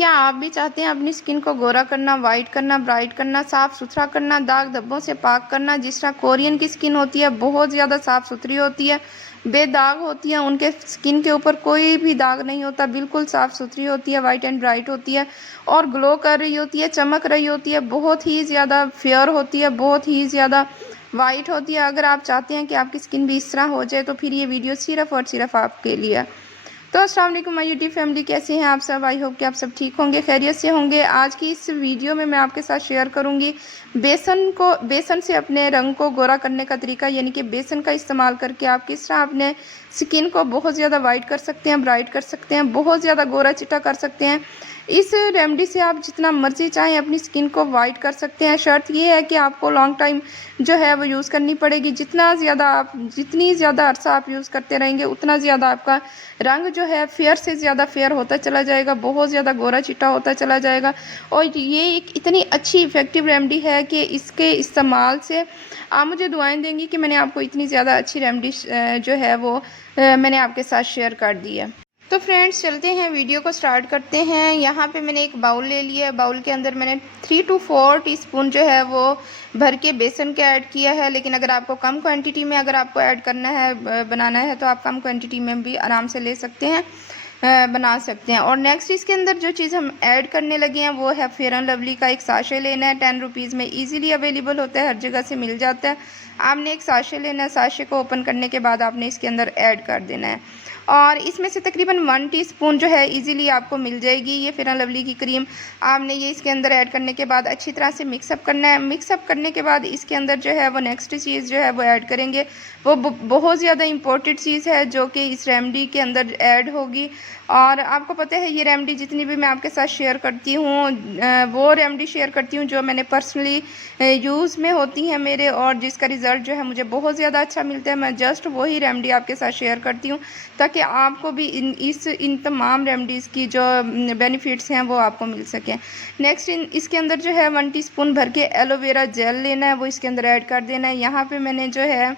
क्या आप भी चाहते हैं अपनी स्किन को गोरा करना, वाइट करना, ब्राइट करना, साफ़ सुथरा करना, दाग धब्बों से पाक करना? जिस तरह कोरियन की स्किन होती है बहुत ज़्यादा साफ़ सुथरी होती है, बेदाग होती है, उनके स्किन के ऊपर कोई भी दाग नहीं होता, बिल्कुल साफ़ सुथरी होती है, वाइट एंड ब्राइट होती है और ग्लो कर रही होती है, चमक रही होती है, बहुत ही ज़्यादा फेयर होती है, बहुत ही ज़्यादा वाइट होती है। अगर आप चाहते हैं कि आपकी स्किन भी इस तरह हो जाए तो फिर ये वीडियो सिर्फ़ और सिर्फ आपके लिए है। तो अस्सलाम वालेकुम माय यूट्यूब फैमिली, कैसे हैं आप सब? आई होप कि आप सब ठीक होंगे, खैरियत से होंगे। आज की इस वीडियो में मैं आपके साथ शेयर करूंगी बेसन से अपने रंग को गोरा करने का तरीका, यानी कि बेसन का इस्तेमाल करके आप किस तरह अपने स्किन को बहुत ज़्यादा वाइट कर सकते हैं, ब्राइट कर सकते हैं, बहुत ज़्यादा गोरा चिट्टा कर सकते हैं। इस रेमेडी से आप जितना मर्जी चाहें अपनी स्किन को वाइट कर सकते हैं। शर्त ये है कि आपको लॉन्ग टाइम जो है वो यूज़ करनी पड़ेगी। जितनी ज़्यादा अरसा आप यूज़ करते रहेंगे उतना ज़्यादा आपका रंग जो है फेयर से ज़्यादा फेयर होता चला जाएगा, बहुत ज़्यादा गोरा चिट्टा होता चला जाएगा। और ये एक इतनी अच्छी इफ़ेक्टिव रेमेडी है कि इसके इस्तेमाल से आप मुझे दुआएं देंगी कि मैंने आपको इतनी ज़्यादा अच्छी रेमेडी जो है वो मैंने आपके साथ शेयर कर दी है। तो फ्रेंड्स चलते हैं, वीडियो को स्टार्ट करते हैं। यहाँ पे मैंने एक बाउल ले लिया है। बाउल के अंदर मैंने 3 to 4 टीस्पून जो है वो भर के बेसन का ऐड किया है। लेकिन अगर आपको कम क्वांटिटी में अगर आपको ऐड करना है, बनाना है, तो आप कम क्वांटिटी में भी आराम से ले सकते हैं, बना सकते हैं। और नेक्स्ट इसके अंदर जो चीज़ हम ऐड करने लगे हैं वो है फेयर एंड लवली का एक साशे लेना है। 10 रुपीज़ में ईजिली अवेलेबल होता है, हर जगह से मिल जाता है। आपने एक साशे लेना है, साशे को ओपन करने के बाद आपने इसके अंदर ऐड कर देना है और इसमें से तकरीबन 1 टीस्पून जो है इजीली आपको मिल जाएगी ये फेयर एंड लवली की क्रीम। आपने ये इसके अंदर ऐड करने के बाद अच्छी तरह से मिक्सअप करना है। मिक्सअप करने के बाद इसके अंदर जो है वो नेक्स्ट चीज़ जो है वो ऐड करेंगे, वो बहुत ज़्यादा इम्पोर्टेंट चीज़ है जो कि इस रेमेडी के अंदर ऐड होगी। और आपको पता है ये रेमेडी जितनी भी मैं आपके साथ शेयर करती हूँ वो रेमेडी शेयर करती हूँ जो मैंने पर्सनली यूज़ में होती हैं मेरे, और जिसका रिज़ल्ट जो है मुझे बहुत ज़्यादा अच्छा मिलता है। मैं जस्ट वही रेमेडी आपके साथ शेयर करती हूँ ताकि आपको भी इन तमाम रेमेडीज़ की जो बेनिफिट्स हैं वो आपको मिल सकें। नेक्स्ट इसके अंदर जो है 1 टीस्पून भर के एलोवेरा जेल लेना है, वो इसके अंदर ऐड कर देना है। यहाँ पे मैंने जो है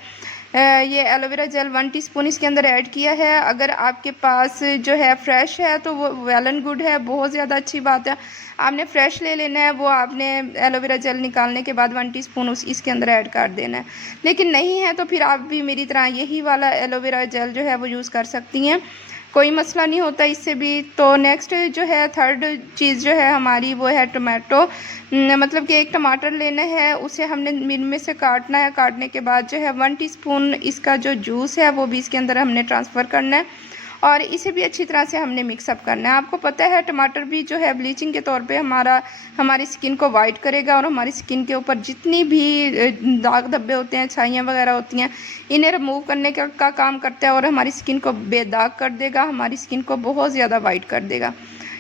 ये एलोवेरा जेल 1 टीस्पून इसके अंदर ऐड किया है। अगर आपके पास जो है फ्रेश है तो वो वेल एंड गुड है, बहुत ज़्यादा अच्छी बात है। आपने फ्रेश ले लेना है, वो आपने एलोवेरा जेल निकालने के बाद 1 टीस्पून इसके अंदर ऐड कर देना है। लेकिन नहीं है तो फिर आप भी मेरी तरह यही वाला एलोवेरा जेल जो है वो यूज़ कर सकती हैं, कोई मसला नहीं होता इससे भी। तो नेक्स्ट जो है थर्ड चीज़ जो है हमारी वो है टमाटो। मतलब कि एक टमाटर लेना है, उसे हमने इनमें से काटना है। काटने के बाद जो है 1 टीस्पून इसका जो जूस है वो भी इसके अंदर हमने ट्रांसफ़र करना है और इसे भी अच्छी तरह से हमने मिक्सअप करना है। आपको पता है टमाटर भी जो है ब्लीचिंग के तौर पे हमारी स्किन को वाइट करेगा और हमारी स्किन के ऊपर जितनी भी दाग धब्बे होते हैं, छाइयाँ वगैरह होती हैं, इन्हें रिमूव करने का काम करता है और हमारी स्किन को बेदाग कर देगा, हमारी स्किन को बहुत ज़्यादा वाइट कर देगा।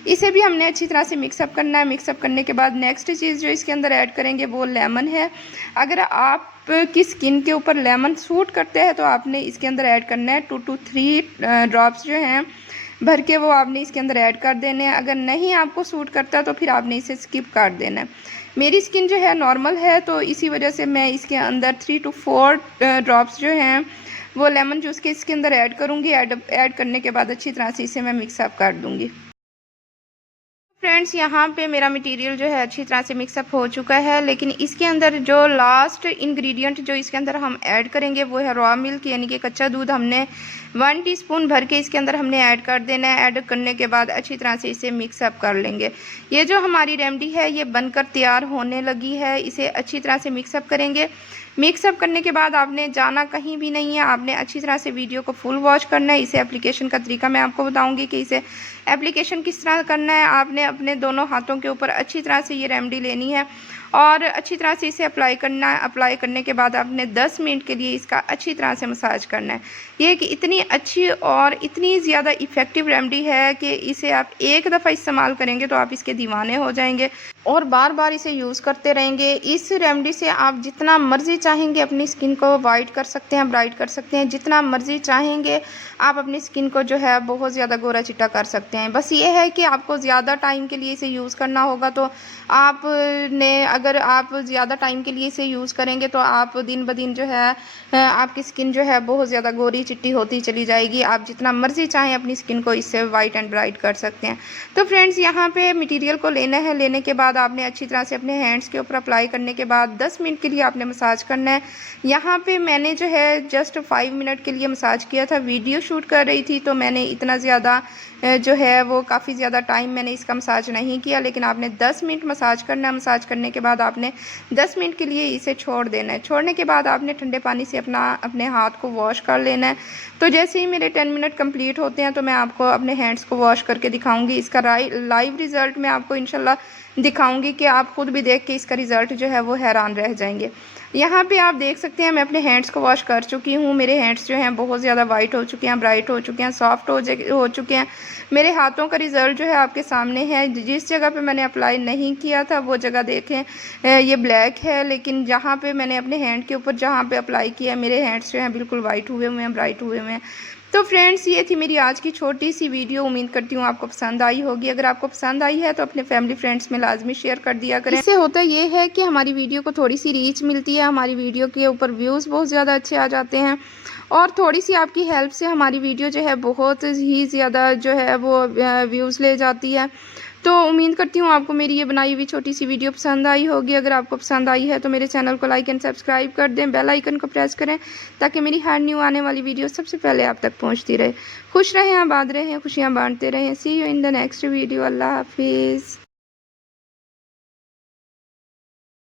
इसे भी हमने अच्छी तरह से मिक्सअप करना है। मिक्सअप करने के बाद नेक्स्ट चीज़ जो इसके अंदर ऐड करेंगे वो लेमन है। अगर आप की स्किन के ऊपर लेमन सूट करते हैं तो आपने इसके अंदर ऐड करना है 2 to 3 ड्रॉप्स जो हैं भर के, वो आपने इसके अंदर ऐड कर देने हैं। अगर नहीं आपको सूट करता तो फिर आपने इसे स्किप कर देना है। मेरी स्किन जो है नॉर्मल है तो इसी वजह से मैं इसके अंदर 3 to 4 ड्रॉप्स जो हैं वो लेमन जूस के इसके अंदर ऐड करूँगी। ऐड करने के बाद अच्छी तरह से इसे मैं मिक्सअप कर दूँगी। फ्रेंड्स यहाँ पे मेरा मटेरियल जो है अच्छी तरह से मिक्सअप हो चुका है, लेकिन इसके अंदर जो लास्ट इंग्रेडिएंट जो इसके अंदर हम ऐड करेंगे वो है रॉ मिल्क, यानी कि कच्चा दूध। हमने 1 टीस्पून भर के इसके अंदर हमने ऐड कर देना है। ऐड करने के बाद अच्छी तरह से इसे मिक्सअप कर लेंगे। ये जो हमारी रेमेडी है ये बनकर तैयार होने लगी है, इसे अच्छी तरह से मिक्सअप करेंगे। मिक्सअप करने के बाद आपने जाना कहीं भी नहीं है, आपने अच्छी तरह से वीडियो को फुल वॉच करना है। इसे एप्लीकेशन का तरीका मैं आपको बताऊंगी कि इसे एप्लीकेशन किस तरह करना है। आपने अपने दोनों हाथों के ऊपर अच्छी तरह से ये रेमेडी लेनी है और अच्छी तरह से इसे अप्लाई करना है। अप्लाई करने के बाद आपने 10 मिनट के लिए इसका अच्छी तरह से मसाज करना है। ये कि इतनी अच्छी और इतनी ज़्यादा इफ़ेक्टिव रेमेडी है कि इसे आप एक दफ़ा इस्तेमाल करेंगे तो आप इसके दीवाने हो जाएंगे और बार बार इसे यूज़ करते रहेंगे। इस रेमेडी से आप जितना मर्ज़ी चाहेंगे अपनी स्किन को वाइट कर सकते हैं, ब्राइट कर सकते हैं, जितना मर्ज़ी चाहेंगे आप अपनी स्किन को जो है बहुत ज़्यादा गोरा चिट्टा कर सकते हैं। बस ये है कि आपको ज़्यादा टाइम के लिए इसे यूज़ करना होगा। तो आपने अगर आप ज़्यादा टाइम के लिए इसे यूज़ करेंगे तो आप दिन ब दिन जो है आपकी स्किन जो है बहुत ज़्यादा गोरी चिट्टी होती चली जाएगी। आप जितना मर्ज़ी चाहें अपनी स्किन को इससे वाइट एंड ब्राइट कर सकते हैं। तो फ्रेंड्स, यहाँ पे मटेरियल को लेना है, लेने के बाद आपने अच्छी तरह से अपने हैंड्स के ऊपर अप्लाई करने के बाद 10 मिनट के लिए आपने मसाज करना है। यहाँ पे मैंने जो है जस्ट 5 मिनट के लिए मसाज किया था। वीडियो शूट कर रही थी तो मैंने इतना ज़्यादा जो है वो काफ़ी ज़्यादा टाइम मैंने इसका मसाज नहीं किया, लेकिन आपने 10 मिनट मसाज करना है। मसाज करने के बाद आपने 10 मिनट के लिए इसे छोड़ देना है। छोड़ने के बाद आपने ठंडे पानी से अपने हाथ को वॉश कर लेना है। तो जैसे ही मेरे 10 मिनट कंप्लीट होते हैं तो मैं आपको अपने हैंड्स को वॉश करके दिखाऊंगी। इसका लाइव रिज़ल्ट मैं आपको इंशाल्लाह दिखाऊंगी कि आप खुद भी देख के इसका रिज़ल्ट जो है वो हैरान रह जाएंगे। यहाँ पे आप देख सकते हैं मैं अपने हैंड्स को वॉश कर चुकी हूँ। मेरे हैंड्स जो हैं बहुत ज़्यादा वाइट हो चुके हैं, ब्राइट हो चुके हैं, सॉफ्ट हो चुके हैं। मेरे हाथों का रिज़ल्ट जो है आपके सामने है। जिस जगह पे मैंने अप्लाई नहीं किया था वो जगह देखें ये ब्लैक है, लेकिन जहाँ पे मैंने अपने हैंड के ऊपर जहाँ पे अप्लाई किया मेरे हैंड्स जो हैं बिल्कुल वाइट हुए हुए हैं, ब्राइट हुए हुए हैं। तो फ्रेंड्स, ये थी मेरी आज की छोटी सी वीडियो। उम्मीद करती हूँ आपको पसंद आई होगी। अगर आपको पसंद आई है तो अपने फैमिली फ्रेंड्स में लाजमी शेयर कर दिया करें। इससे होता ये है कि हमारी वीडियो को थोड़ी सी रीच मिलती है, हमारी वीडियो के ऊपर व्यूज़ बहुत ज़्यादा अच्छे आ जाते हैं और थोड़ी सी आपकी हेल्प से हमारी वीडियो जो है बहुत ही ज़्यादा जो है वो व्यूज़ ले जाती है। तो उम्मीद करती हूँ आपको मेरी ये बनाई हुई छोटी सी वीडियो पसंद आई होगी। अगर आपको पसंद आई है तो मेरे चैनल को लाइक एंड सब्सक्राइब कर दें, बेल आइकन को प्रेस करें ताकि मेरी हर न्यू आने वाली वीडियो सबसे पहले आप तक पहुँचती रहे। खुश रहें, आबाद रहें, खुशियाँ बांटते रहें। See you in the next video. Allah हाफिज़।